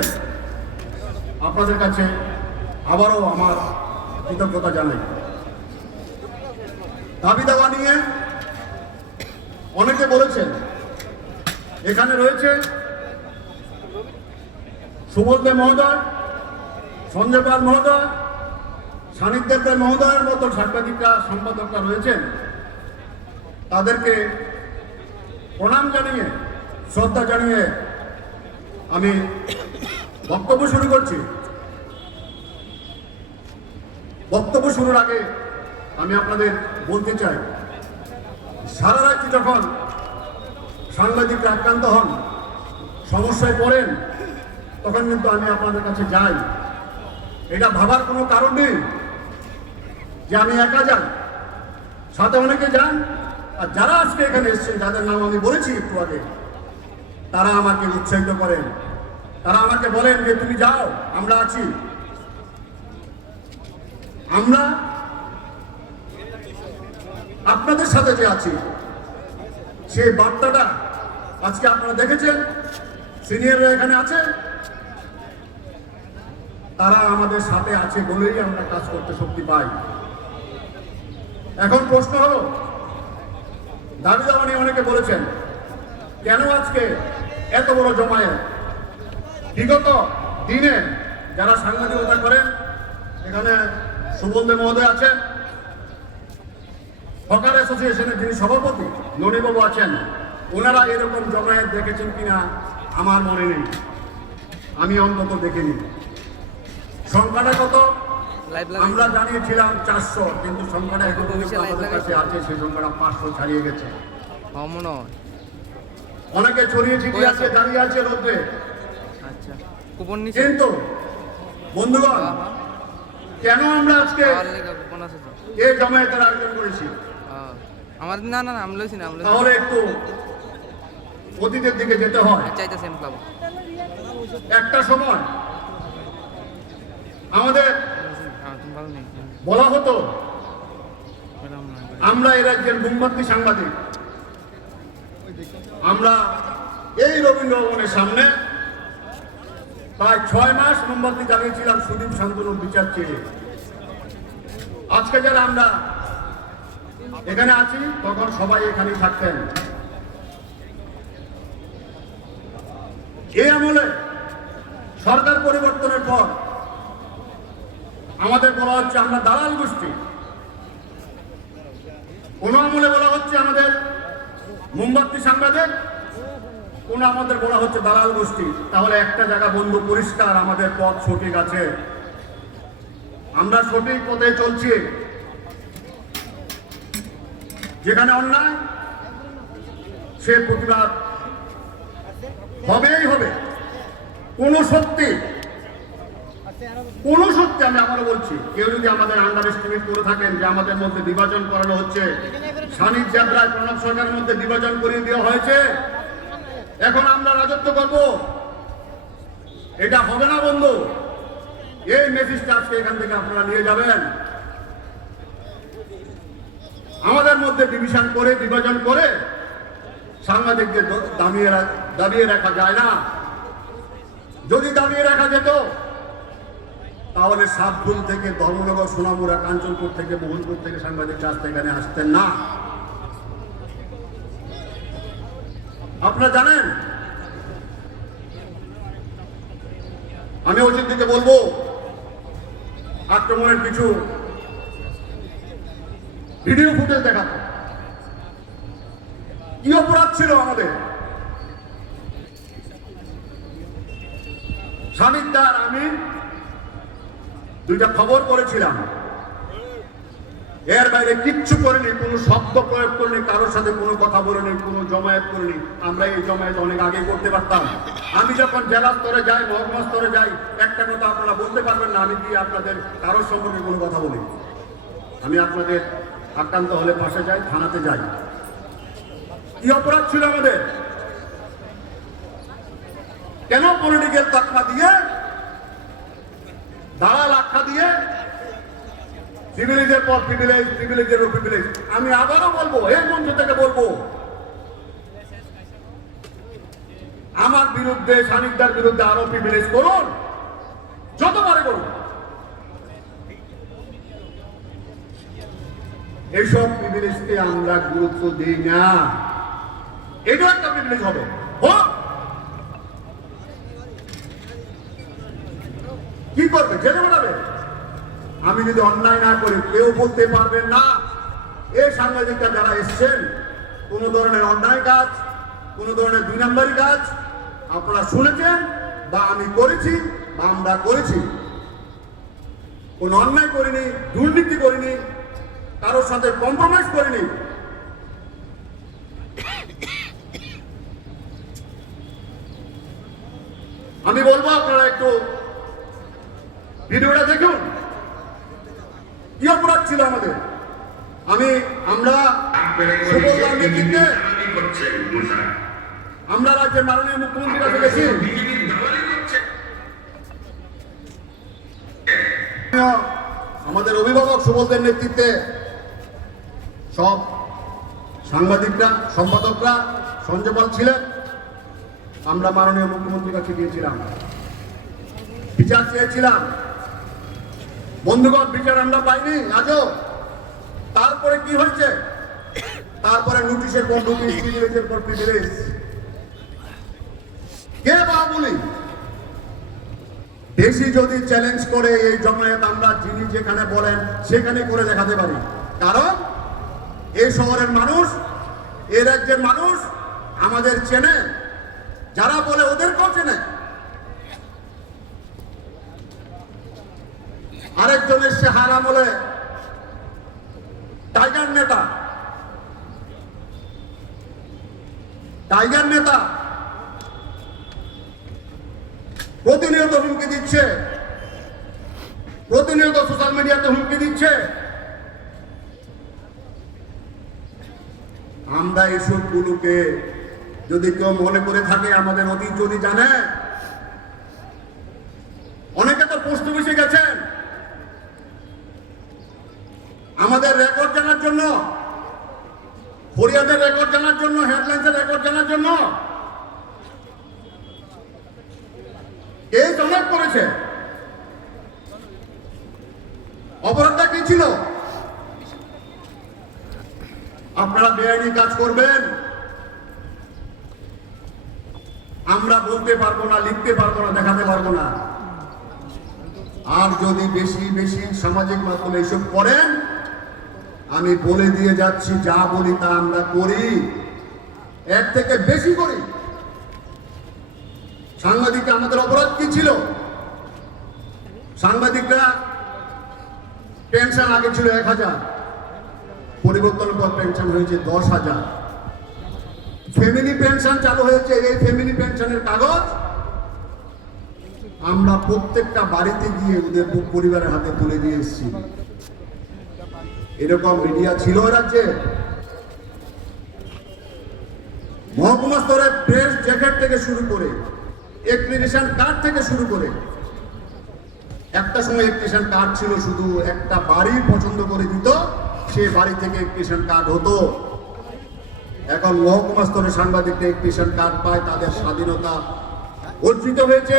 এসছেন আপনাদের কাছে আবারও আমার কৃতজ্ঞতা জানাই। দাবি দাওয়া নিয়ে অনেকে বলেছেন, এখানে রয়েছে সুবোধ দে মহোদয়, সঞ্জয় পাল মহোদয় সান্নিধ্যের দে মহোদয়ের মতো সাংবাদিকরা, সম্পাদকরা রয়েছেন। তাদেরকে প্রণাম জানিয়ে, শ্রদ্ধা জানিয়ে আমি বক্তব্য শুরু করছি। বক্তব্য শুরুর আগে আমি আপনাদের বলতে চাই, সারা রাত্রি যখন সাংবাদিকরা আক্রান্ত হন, সমস্যায় পড়েন, তখন কিন্তু আমি আপনাদের কাছে যাই। এটা ভাবার কোনো কারণ নেই যে আমি একা যান সাথে অনেকে যান, আর যারা আজকে এখানে এসেছেন যাদের নাম আমি বলেছি একটু আগে। তারা আমাকে উৎসাহিত করেন। তারা আমাকে বলেন যে, তুমি যাও, আমরা আছি। আমরা আপনাদের সাথে যে আছি, সেই বার্তাটা আজকে আপনারা দেখেছেন, সিনিয়ররা এখানে আছে তারা আমাদের সাথে আছে বলেই আমরা কাজ করতে শক্তি পাই। এখন প্রশ্ন হলো, দাবি নিয়ে অনেকে বলেছেন, কেন আজকে এত বড় জমায়েত। বিগত দিনে যারা সাংবাদিকতা করেন এখানে সুবন্ধে মহোদয় আছেন হকার অ্যাসোসিয়েশনের যিনি সভাপতি ননীবাবু আছেন ওনারা এরকম জমায়েত দেখেছেন কিনা আমার মনে নেই। আমি অন্তত দেখিনি। সংখ্যাটা কত? আমরা জানিয়েছিলাম চারশো কিন্তু সংখ্যাটা এখন কাছে আছে সেই সংখ্যাটা পাঁচশো ছাড়িয়ে গেছে। অনেকে ছড়িয়ে ছিটিয়ে আছে দাঁড়িয়ে আছে রোদ্রে আচ্ছা কিন্তু বন্ধুগণ কেন আমরা আজকে এই জমায়েতের আয়োজন করেছি? আমার না না আমি লইছি না তাহলে একটু অতীতের দিকে যেতে হয়। চাইতেছি আমি পাবো। একটা সময় আমাদের হ্যাঁ বলা হতো আমরা এই রাজ্যের মোমবাতি সাংবাদিক। আমরা এই রবীন্দ্র ভবনের সামনে প্রায় ছয় মাস মোমবাতি জ্বালিয়েছিলাম সুদীপ শান্তনুর বিচার চেয়ে। আজকে যারা আমরা এখানে আছি, তখন সবাই এখানেই থাকতেন। এই আমলে সরকার পরিবর্তনের পর আমাদের বলা হচ্ছে আমরা দালাল গোষ্ঠী। কোন আমলে বলা হচ্ছে আমাদের মোমবাতি সাংবাদিক কোন আমাদের বলা হচ্ছে দালাল গোষ্ঠী। তাহলে একটা জায়গা বন্ধু, পরিষ্কার, আমাদের পথ সঠিক আছে। আমরা সঠিক পথে চলছি। যেখানে অন্যায়, সে প্রতিবাদ হবেই হবে। কোন সত্যি কোন সত্যি আমি আবারও বলছি, কেউ যদি আমাদের আন্ডার এস্টিমেট করে থাকেন যে আমাদের মধ্যে বিভাজন করানো হচ্ছে স্বামীর যাত্রায় প্রণব সরকারের মধ্যে বিভাজন করিয়ে দেওয়া হয়েছে। এখন আমরা রাজত্ব করব। এটা হবে না বন্ধু। এই মেসেজটা আজকে এখান থেকে আপনারা নিয়ে যাবেন। আমাদের মধ্যে ডিভিশন করে বিভাজন করে সাংবাদিকদের দামিয়ে দাবিয়ে রাখা যায় না। যদি দাবিয়ে রাখা যেত, তাহলে সাতভুল থেকে ধর্মনগর, সোনামুড়া, কাঞ্চনপুর থেকে মোহনপুর থেকে সাংবাদিক রাস্তা এখানে আসতেন না। আপনারা জানেন? আমি দিকে বলব, আক্রমণের কিছু ভিডিও ফুটেজ দেখাবো। কি অপরাধ ছিল আমাদের? স্বামীদার আমি দুইটা খবর করেছিলাম। এর বাইরে কিচ্ছু করেনি, কোনো শব্দ প্রয়োগ করিনি, কারোর সাথে কোনো কথা বলেনি, কোনো জমায়েত করিনি। আমরা এই জমায়েত অনেক আগে করতে পারতাম। আমি যখন জেলা স্তরে যাই, মহকুমা স্তরে যাই, একটা কথা আপনারা বলতে পারবেন না, আমি কি আপনাদের কারোর সম্পর্কে কোনো কথা বলি? আমি আপনাদের আক্রান্ত হলে পাশে যাই, থানাতে যাই। কি অপরাধ ছিল আমাদের? কেন পলিটিক্যাল তকমা দিয়ে, দালাল আখ্যা দিয়ে প্রিভিলেজের পর প্রিভিলেজ প্রিভিলেজের উপর প্রিভিলেজ আমি আবারও বলব, এই মঞ্চ থেকে বলব, আমার বিরুদ্ধে সানিকদার বিরুদ্ধে আরও প্রিভিলেজ করুন যতবারে করুন। এইসব প্রিভিলেজকে আমরা গুরুত্ব দিই না। এটাও একটা প্রিভিলেজ হবে। কি করবে? জেলে আমি যদি অন্যায় না করি, কেউ বলতে পারবেন না। এই সাংবাদিকরা যারা এসছেন, কোন ধরনের অন্যায় কাজ, কোন ধরনের দুই নম্বরই কাজ, আপনারা শুনেছেন বা আমি করেছি বা আমরা করেছি। কোন অন্যায় করিনি, দুর্নীতি করিনি, কারোর সাথে কম্প্রোমাইজ করিনি। আমি বলব আপনারা একটু ভিডিওটা দেখুন। কি অপরাধ ছিল আমাদের। আমি, আমরা আমরা রাজ্যের মাননীয় মুখ্যমন্ত্রীর কাছে গেছি। আমাদের অভিভাবক সুবলদের নেতৃত্বে সব সাংবাদিকরা, সম্পাদকরা সঞ্জয়পাল ছিলেন। আমরা মাননীয় মুখ্যমন্ত্রীর কাছে গিয়েছিলাম। বিচার চেয়েছিলাম। বন্ধুগণ, বিচার আমরা পাইনি, আজও। তারপরে কি হয়েছে? তারপরে নোটিশের পর নোটিশ প্রিভিলেজের পর প্রিভিলেজ কে বাবুলি? বেশি যদি চ্যালেঞ্জ করে এই জমায়েত আমরা, যিনি যেখানে বলেন, সেখানে করে দেখাতে পারি। কারণ এই শহরের মানুষ, এ রাজ্যের মানুষ, আমাদের চেনে। যারা বলে ওদেরকেও চেনে। আরেকজন এসছে হারাম বলে টাইগার নেতা। টাইগার নেতা প্রতিনিয়ত হুমকি দিচ্ছে। প্রতিনিয়ত সোশ্যাল মিডিয়াতে হুমকি দিচ্ছে। আমরা এসব গুলোকে যদি কেউ মনে করে থাকে, আমাদের অতীত যদি জানে অনেকে তো পোস্ট বসে গেছেন আমাদের রেকর্ড জানার জন্য ফরিয়াদের রেকর্ড জানার জন্য হেডলাইন্সের রেকর্ড জানার জন্য। এই অনেক করেছে। অপরাধটা কি ছিল? আপনারা বেআইনি কাজ করবেন। আমরা বলতে পারব না, লিখতে পারব না, দেখাতে পারব না। আর যদি বেশি বেশি সামাজিক মাধ্যমে এইসব করেন আমি বলে দিয়ে যাচ্ছি, যা বলি তা আমরা করি। এর থেকে বেশি করি। সাংবাদিক আমাদের অপরাধ কি ছিল? সাংবাদিকরা পেনশন আগে ছিল এক হাজার, পরিবর্তনের পর পেনশন হয়েছে দশ হাজার। ফ্যামিলি পেনশন চালু হয়েছে, এই ফ্যামিলি পেনশনের কাগজ আমরা প্রত্যেকটা বাড়িতে গিয়ে ওদের পরিবারের হাতে তুলে দিয়ে এসেছি। এরকম মিডিয়া ছিল রাজ্যে। মহকুমা স্তরে প্রেস জ্যাকেট থেকে শুরু করে এক্সপ্লিনেশন কার্ড থেকে শুরু করে, একটা সময় এক্সপ্রেশন কার্ড ছিল শুধু একটা বাড়ি পছন্দ করে দিত, সে বাড়ি থেকে এক্সপ্রেশন কার্ড হতো। এখন মহকুমা স্তরে সাংবাদিকরা এক্সপ্রেশন কার্ড পায়, তাদের স্বাধীনতা অর্জিত হয়েছে।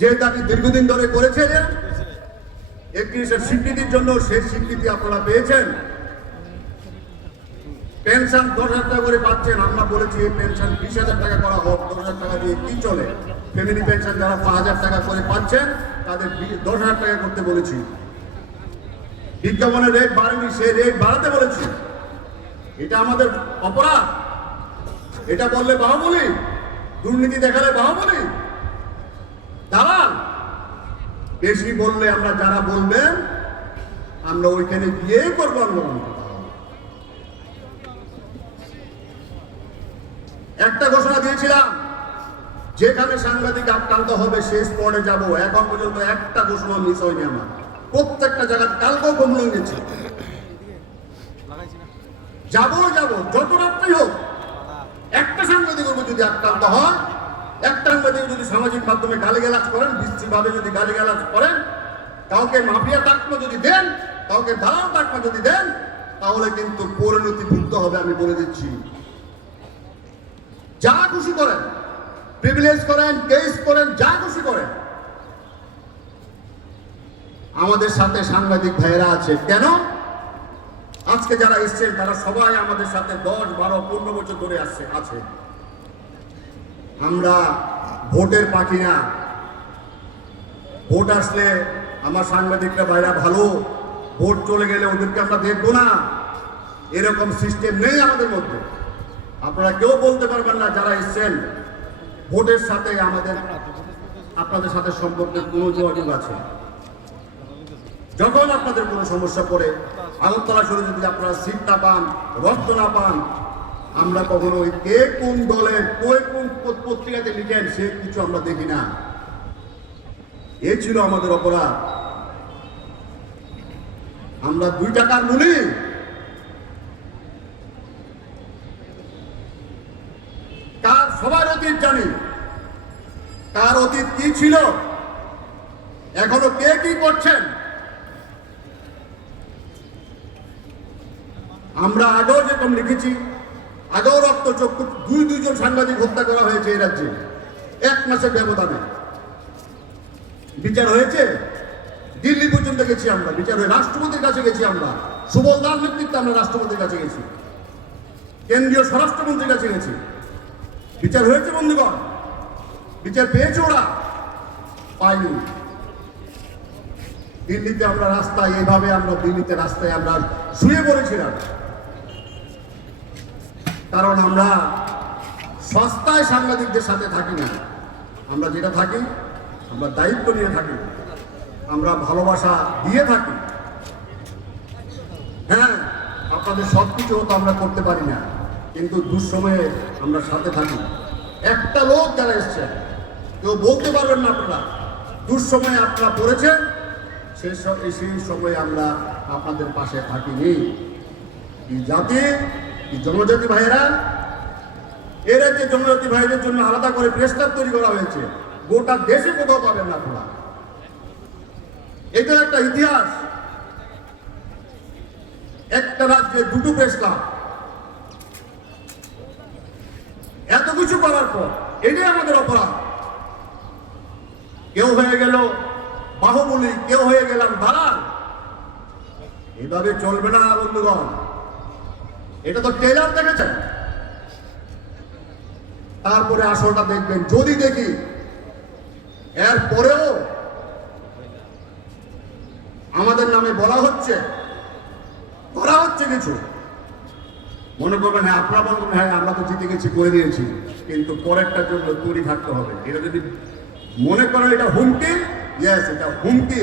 যে দাবি দীর্ঘদিন ধরে করেছিলেন একত্রিশের স্বীকৃতির জন্য সেই স্বীকৃতি আপনারা পেয়েছেন। পেনশন দশ হাজার টাকা করে পাচ্ছেন, আমরা বলেছি এই পেনশন বিশ হাজার টাকা করা হোক, দশ হাজার টাকা দিয়ে কি চলে? ফ্যামিলি পেনশন যারা পাঁচ হাজার টাকা করে পাচ্ছেন, তাদের দশ হাজার টাকা করতে বলেছি। বিজ্ঞাপনের রেট বাড়েনি, সেই রেট বাড়াতে বলেছি। এটা আমাদের অপরাধ। এটা বললে বাহুবলি, দুর্নীতি দেখালে বাহুবলি। দালাল বেশি বললে আমরা যারা বলবেন, আমরা ওইখানে গিয়েই করব আন্দোলন একটা ঘোষণা দিয়েছিলাম, যেখানে সাংবাদিক আক্রান্ত হবে শেষ পরে যাব, এখন পর্যন্ত একটা ঘোষণা মিস হয়নি আমার। প্রত্যেকটা জায়গায় কালকেও কমলে গেছে যাব যাব, যত রাত্রি হোক, একটা সাংবাদিক যদি আক্রান্ত হয় একটা যদি সামাজিক মাধ্যমে গালিগালাজ করেন বিশ্রীভাবে যদি গালিগালাজ করেন, কাউকে মাফিয়া তাকমা যদি দেন, কাউকে তাকমা যদি দেন, তাহলে কিন্তু হবে আমি বলে দিচ্ছি। যা খুশি করেন প্রিভিলেজ করেন কেস করেন, যা খুশি করেন। আমাদের সাথে সাংবাদিক ভাইয়েরা আছে। কেন? আজকে যারা এসছেন, তারা সবাই আমাদের সাথে দশ, বারো, পনেরো বছর ধরে আসছে আছে। আমরা ভোটের পাখি না। ভোট আসলে আমার সাংবাদিকরা বাইরা ভালো, ভোট চলে গেলে ওদেরকে আমরা দেখব না। এরকম সিস্টেম নেই আমাদের মধ্যে। আপনারা কেউ বলতে পারবেন না যারা এসছেন, ভোটের সাথে আমাদের, আপনাদের সাথে সম্পর্কের কোনো যোগাযোগ আছে। যখন আপনাদের কোনো সমস্যা পড়ে, আগরতলা শুরু যদি আপনারা সিট না পান, রক্ত না পান আমরা কখনো ওই কে কোন দলের কে কোন পত্রিকাতে লিখেন, সে কিছু আমরা দেখি না। এ ছিল আমাদের অপরাধ। আমরা দুই টাকার মূল্যে কার সবার অতীত জানি। কার অতীত কি ছিল? এখনও কে কি করছেন? আমরা আগেও যেরকম লিখেছি আগেও রক্ত চক্ষু দুই দুইজন সাংবাদিক হত্যা করা হয়েছে এই রাজ্যে। এক মাসের ব্যবধানে। বিচার হয়েছে? দিল্লি পর্যন্ত গেছি আমরা। বিচার হয়ে রাষ্ট্রপতির কাছে গেছি আমরা। সুবল দাস নেতৃত্বে আমরা রাষ্ট্রপতির কাছে গেছি। কেন্দ্রীয় স্বরাষ্ট্রমন্ত্রীর কাছে গেছি। বিচার হয়েছে, বন্ধুগণ? বিচার পেয়েছে ওরা? পাইনি। দিল্লিতে আমরা রাস্তায় এইভাবে আমরা দিল্লিতে রাস্তায় আমরা শুয়ে পড়েছিলাম। কারণ আমরা সস্তায় সাংবাদিকদের সাথে থাকি না। আমরা যেটা থাকি, আমরা দায়িত্ব নিয়ে থাকি, আমরা ভালোবাসা দিয়ে থাকি। হ্যাঁ আপনাদের সব কিছু তো আমরা করতে পারি না, কিন্তু দুঃসময়ে আমরা সাথে থাকি। একটা লোক যারা এসছে, কেউ বলতে পারবেন না আপনারা, দুঃসময়ে আপনারা পড়েছেন, সেই সেই সময় আমরা আপনাদের পাশে থাকিনি। এই জাতি জনজাতি ভাইয়েরা, এরা যে জনজাতি ভাইদের জন্য আলাদা করে প্রেস ক্লাব তৈরি করা হয়েছে। গোটা দেশে কোথাও পাবেন না আপনারা এটা একটা ইতিহাস। একটা রাজ্যে দুটো প্রেস ক্লাব এত কিছু করার পর, এটাই আমাদের অপরাধ। কেউ হয়ে গেল বাহুবলী, কেউ হয়ে গেলাম দালাল। এভাবে চলবে না বন্ধুগণ। এটা তো টেলার দেখেছেন? তারপরে আসলটা দেখবেন, যদি দেখি এর পরেও আমাদের নামে বলা হচ্ছে, করা হচ্ছে কিছু। মনে করবেন হ্যাঁ আপনারা বলবেন হ্যাঁ আমরা তো জিতে গেছি, করে দিয়েছি, কিন্তু পরেরটার জন্য তৈরি থাকতে হবে। এটা যদি মনে করেন, এটা হুমকি? ইয়েস এটা হুমকি।